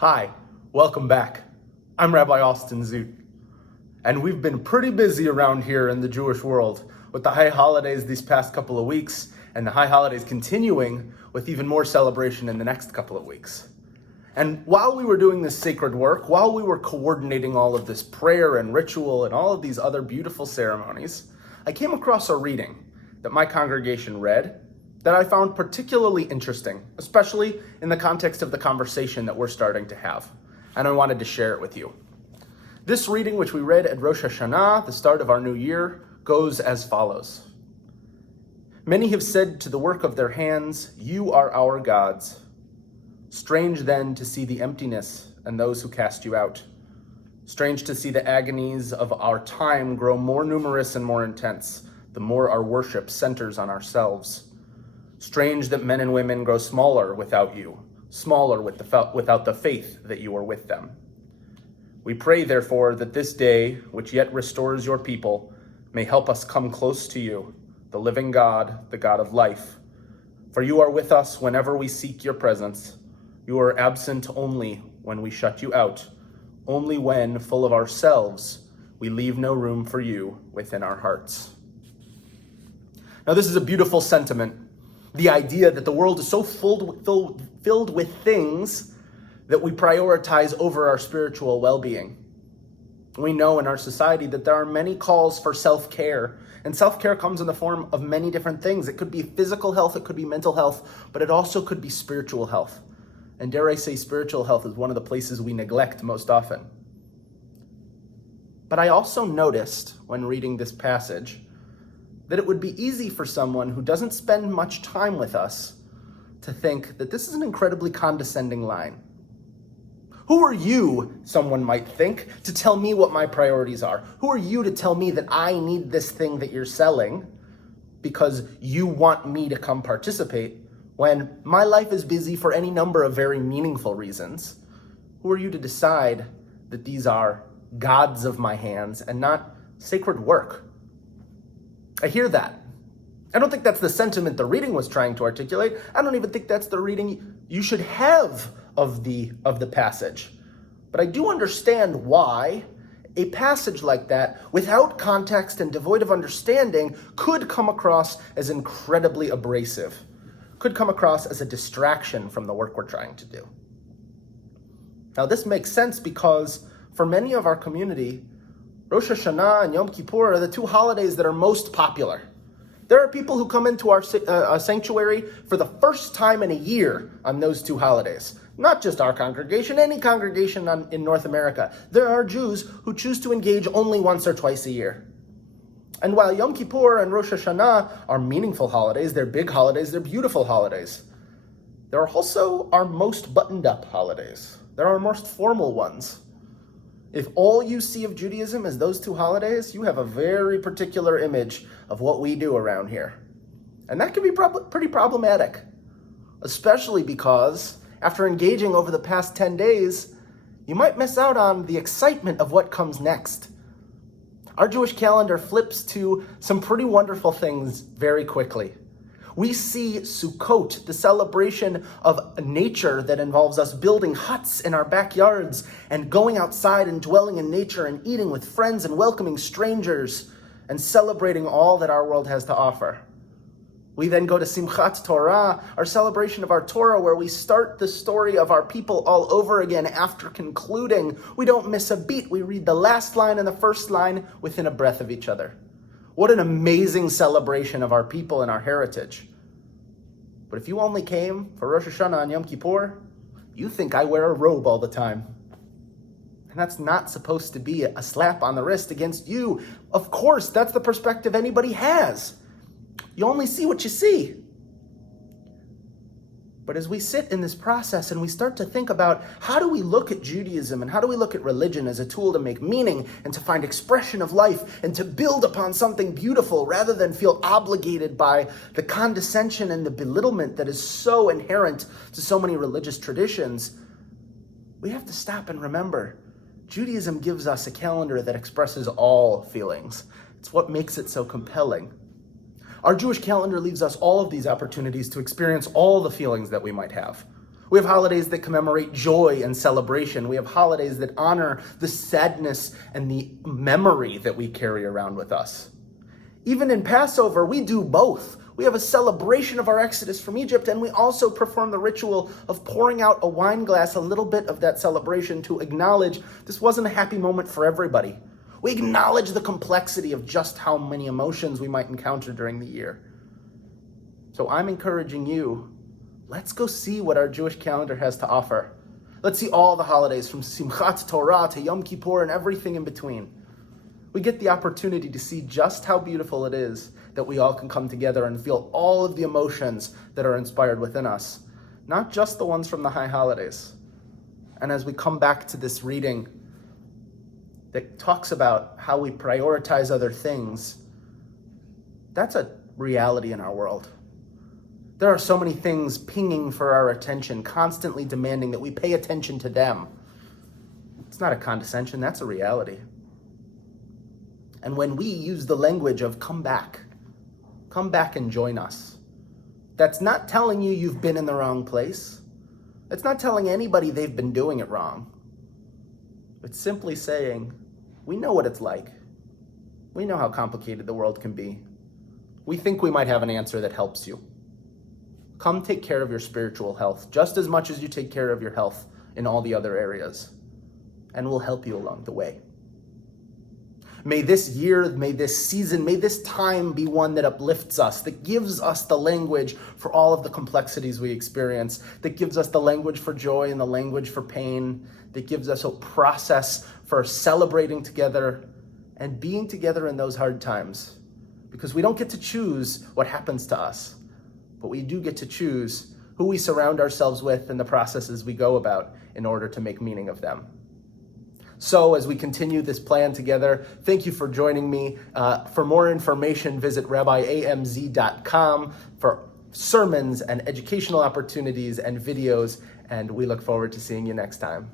Hi, welcome back. I'm Rabbi Austin Zoot, and we've been pretty busy around here in the Jewish world with the high holidays these past couple of weeks, and the high holidays continuing with even more celebration in the next couple of weeks. And while we were doing this sacred work, while we were coordinating all of this prayer and ritual and all of these other beautiful ceremonies, I came across a reading that my congregation read that I found particularly interesting, especially in the context of the conversation that we're starting to have. And I wanted to share it with you. This reading, which we read at Rosh Hashanah, the start of our new year, goes as follows. Many have said to the work of their hands, "You are our gods." Strange then to see the emptiness and those who cast you out. Strange to see the agonies of our time grow more numerous and more intense, the more our worship centers on ourselves. Strange that men and women grow smaller without you, smaller without the faith that you are with them. We pray, therefore, that this day, which yet restores your people, may help us come close to you, the living God, the God of life. For you are with us whenever we seek your presence. You are absent only when we shut you out, only when, full of ourselves, we leave no room for you within our hearts. Now, this is a beautiful sentiment. The idea that the world is so filled with things that we prioritize over our spiritual well-being. We know in our society that there are many calls for self-care, and self-care comes in the form of many different things. It could be physical health, it could be mental health, but it also could be spiritual health. And dare I say, spiritual health is one of the places we neglect most often. But I also noticed when reading this passage that it would be easy for someone who doesn't spend much time with us to think that this is an incredibly condescending line. Who are you, someone might think, to tell me what my priorities are? Who are you to tell me that I need this thing that you're selling because you want me to come participate when my life is busy for any number of very meaningful reasons? Who are you to decide that these are gods of my hands and not sacred work? I hear that. I don't think that's the sentiment the reading was trying to articulate. I don't even think that's the reading you should have of the passage. But I do understand why a passage like that, without context and devoid of understanding, could come across as incredibly abrasive, could come across as a distraction from the work we're trying to do. Now, this makes sense because for many of our community, Rosh Hashanah and Yom Kippur are the two holidays that are most popular. There are people who come into our sanctuary for the first time in a year on those two holidays. Not just our congregation, any congregation in North America. There are Jews who choose to engage only once or twice a year. And while Yom Kippur and Rosh Hashanah are meaningful holidays, they're big holidays, they're beautiful holidays, there are also our most buttoned up holidays. There are our most formal ones. If all you see of Judaism is those two holidays, you have a very particular image of what we do around here. And that can be pretty problematic, especially because after engaging over the past 10 days, you might miss out on the excitement of what comes next. Our Jewish calendar flips to some pretty wonderful things very quickly. We see Sukkot, the celebration of nature that involves us building huts in our backyards and going outside and dwelling in nature and eating with friends and welcoming strangers and celebrating all that our world has to offer. We then go to Simchat Torah, our celebration of our Torah, where we start the story of our people all over again after concluding. We don't miss a beat. We read the last line and the first line within a breath of each other. What an amazing celebration of our people and our heritage. But if you only came for Rosh Hashanah and Yom Kippur, you think I wear a robe all the time. And that's not supposed to be a slap on the wrist against you. Of course, that's the perspective anybody has. You only see what you see. But as we sit in this process and we start to think about how do we look at Judaism and how do we look at religion as a tool to make meaning and to find expression of life and to build upon something beautiful rather than feel obligated by the condescension and the belittlement that is so inherent to so many religious traditions, we have to stop and remember Judaism gives us a calendar that expresses all feelings. It's what makes it so compelling. Our Jewish calendar leaves us all of these opportunities to experience all the feelings that we might have. We have holidays that commemorate joy and celebration. We have holidays that honor the sadness and the memory that we carry around with us. Even in Passover, we do both. We have a celebration of our exodus from Egypt, and we also perform the ritual of pouring out a wine glass, a little bit of that celebration, to acknowledge this wasn't a happy moment for everybody. We acknowledge the complexity of just how many emotions we might encounter during the year. So I'm encouraging you, let's go see what our Jewish calendar has to offer. Let's see all the holidays from Simchat Torah to Yom Kippur and everything in between. We get the opportunity to see just how beautiful it is that we all can come together and feel all of the emotions that are inspired within us, not just the ones from the high holidays. And as we come back to this reading that talks about how we prioritize other things, that's a reality in our world. There are so many things pinging for our attention, constantly demanding that we pay attention to them. It's not a condescension, that's a reality. And when we use the language of come back and join us, that's not telling you you've been in the wrong place. It's not telling anybody they've been doing it wrong. It's simply saying, we know what it's like. We know how complicated the world can be. We think we might have an answer that helps you. Come take care of your spiritual health just as much as you take care of your health in all the other areas, and we'll help you along the way. May this year, may this season, may this time be one that uplifts us, that gives us the language for all of the complexities we experience, that gives us the language for joy and the language for pain, that gives us a process for celebrating together and being together in those hard times. Because we don't get to choose what happens to us, but we do get to choose who we surround ourselves with and the processes we go about in order to make meaning of them. So as we continue this plan together, thank you for joining me. For more information, visit rabbiamz.com for sermons and educational opportunities and videos, and we look forward to seeing you next time.